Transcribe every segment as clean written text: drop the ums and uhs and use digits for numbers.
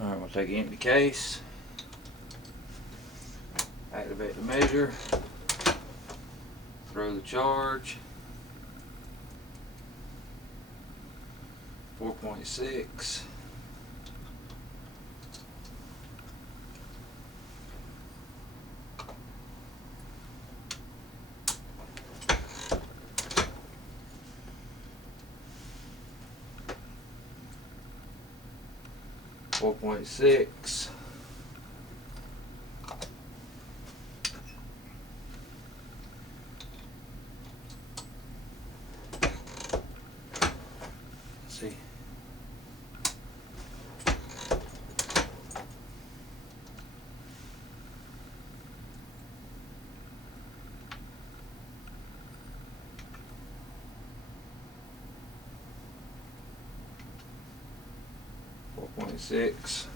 Alright, we'll take an empty case, activate the measure, throw the charge, 4.6. .6. Let's see. .6.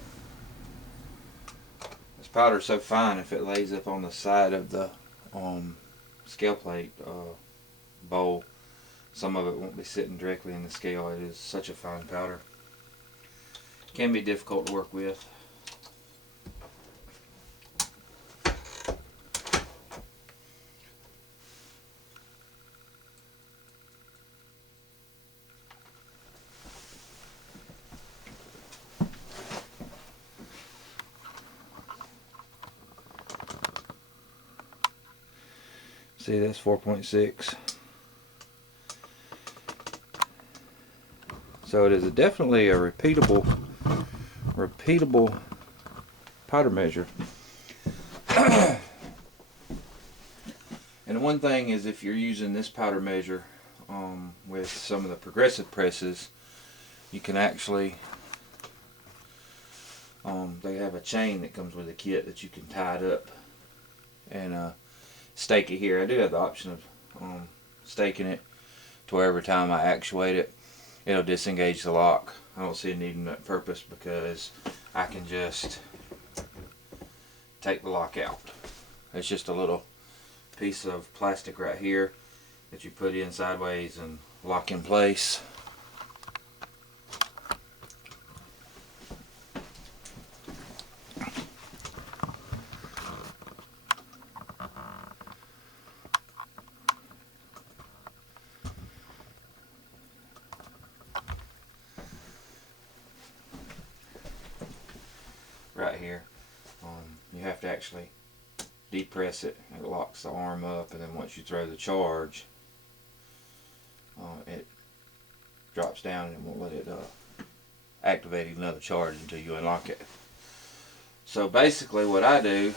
This powder's so fine, if it lays up on the side of the scale plate bowl, some of it won't be sitting directly in the scale. It is such a fine powder. Can be difficult to work with. See, that's 4.6. So it is definitely a repeatable powder measure. And one thing is, if you're using this powder measure with some of the progressive presses, you can actually they have a chain that comes with the kit that you can tie it up and stake it here. I do have the option of staking it to where every time I actuate it, it'll disengage the lock. I don't see it needing that purpose because I can just take the lock out. It's just a little piece of plastic right here that you put in sideways and lock in place. Right here, you have to actually depress it. It locks the arm up, and then once you throw the charge, it drops down and it won't let it activate another charge until you unlock it. So basically what I do,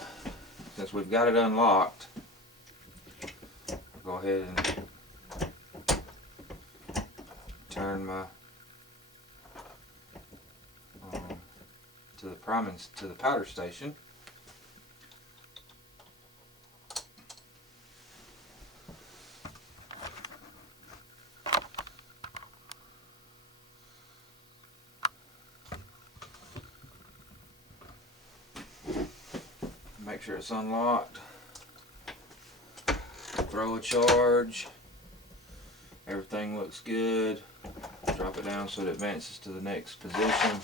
since we've got it unlocked, I'll go ahead and turn my to the powder station. Make sure it's unlocked. Throw a charge. Everything looks good. Drop it down so it advances to the next position.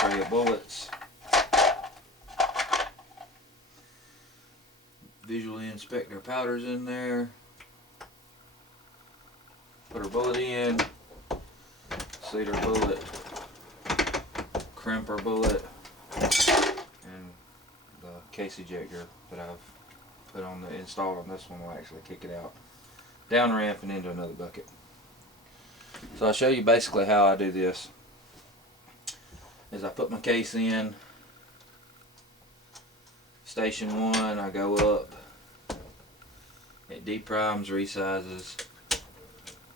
Tray of bullets. Visually inspect our powders in there. Put our bullet in. Seat our bullet. Crimp our bullet. And the case ejector that I've put on installed on this one will actually kick it out. Down ramp and into another bucket. So I'll show you basically how I do this. As I put my case in, station 1, I go up, it deprimes, resizes.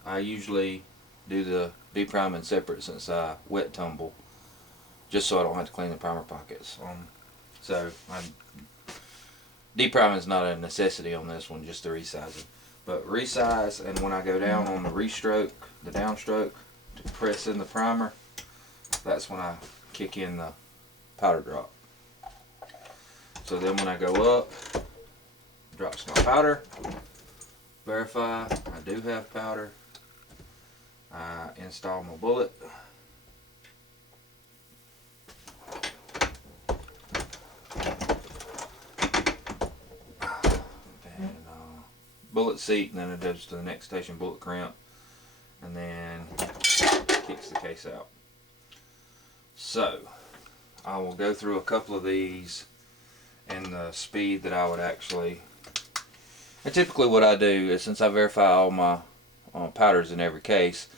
I usually do the depriming separate since I wet tumble, just so I don't have to clean the primer pockets. So depriming is not a necessity on this one, just the resizing. But resize, and when I go down on the restroke, the downstroke, to press in the primer, that's when I kick in the powder drop. So then when I go up, drops my powder, verify I do have powder, I install my bullet, bullet seat, and then it goes to the next station, bullet crimp, and then kicks the case out. So I will go through a couple of these and the speed that I would actually. And typically what I do is, since I verify all my powders in every case,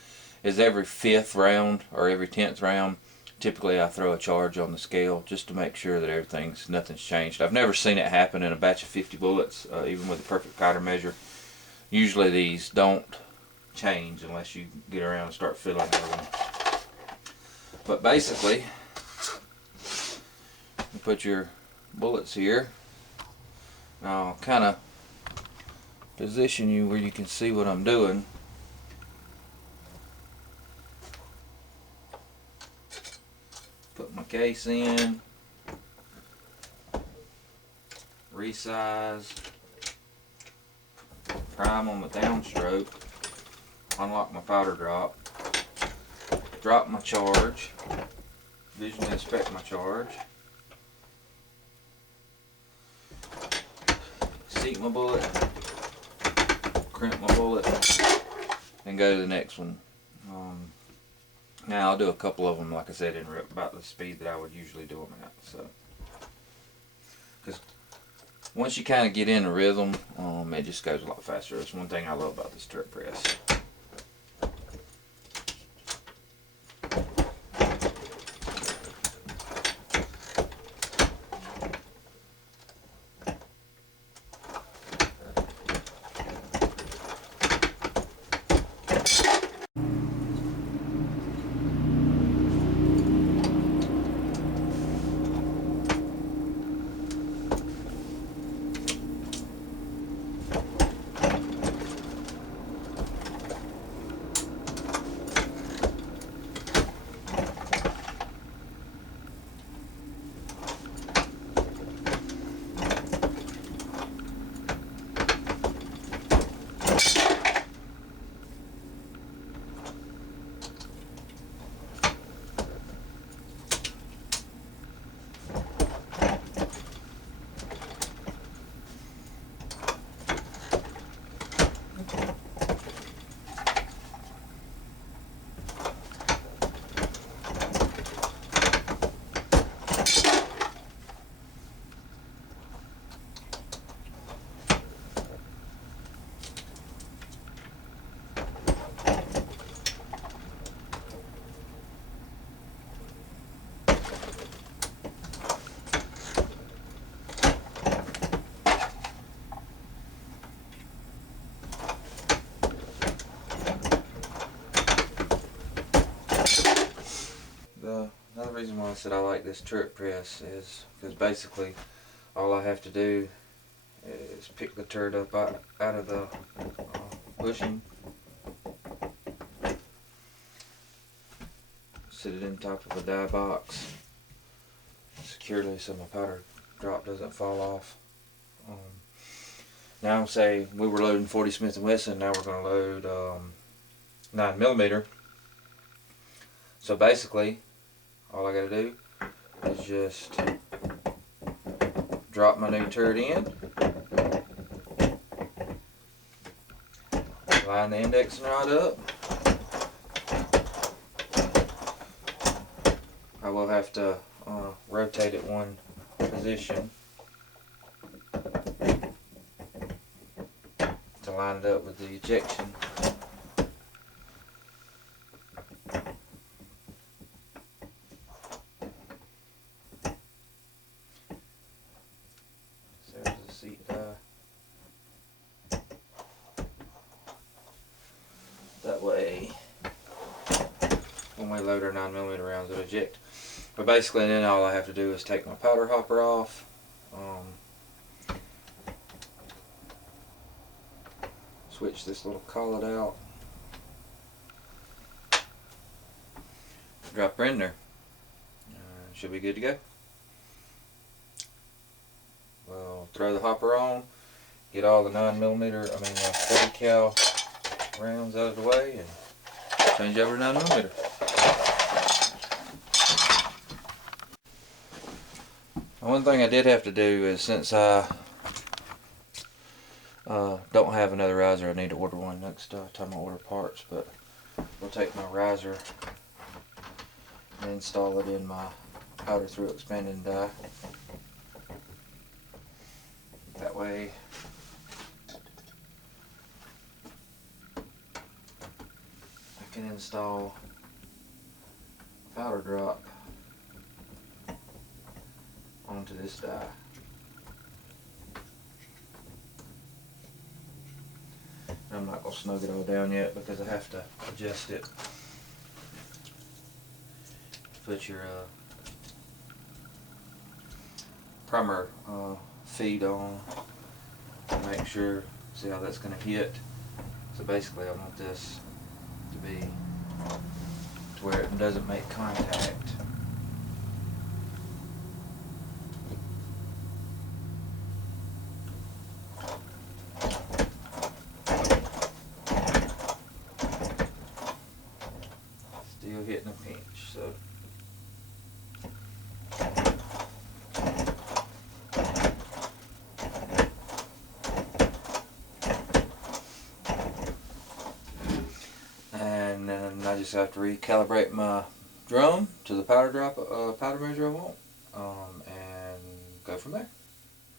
is every 5th round or every 10th round, typically I throw a charge on the scale just to make sure that nothing's changed. I've never seen it happen in a batch of 50 bullets, even with a perfect powder measure. Usually these don't change unless you get around and start fiddling with them. But basically, you put your bullets here. Now I'll kind of position you where you can see what I'm doing. Put my case in, resize, prime on the downstroke, unlock my powder drop, drop my charge, visually inspect my charge, seat my bullet, crimp my bullet, and go to the next one. Now I'll do a couple of them, like I said, in about the speed that I would usually do them at. So, because once you kind of get in a rhythm, it just goes a lot faster. That's one thing I love about this turret press. Another reason why I said I like this turret press is because basically all I have to do is pick the turret up out of the bushing, sit it in top of a die box securely so my powder drop doesn't fall off. Now say we were loading 40 Smith & Wesson, now we're going to load 9mm. So basically all I got to do is just drop my new turret in, line the index rod up. I will have to rotate it one position to line it up with the ejection. There's the seat die. That way, when we load our 9mm rounds, it'll eject. But basically then all I have to do is take my powder hopper off, switch this little collet out, drop her in there, should be good to go. We'll throw the hopper on, get all the 9mm, 40 cal rounds out of the way, and change over to 9mm. One thing I did have to do is, since I Don't have another riser. I need to order one next time I order parts, but I'll take my riser and install it in my powder through expanding die. That way I can install a powder drop onto this die. I'm not going to snug it all down yet because I have to adjust it. Put your primer feed on to make sure, see how that's going to hit. So basically I want this to be to where it doesn't make contact. Still hitting a pinch, so and then I just have to recalibrate my drum to the powder measure I want, and go from there.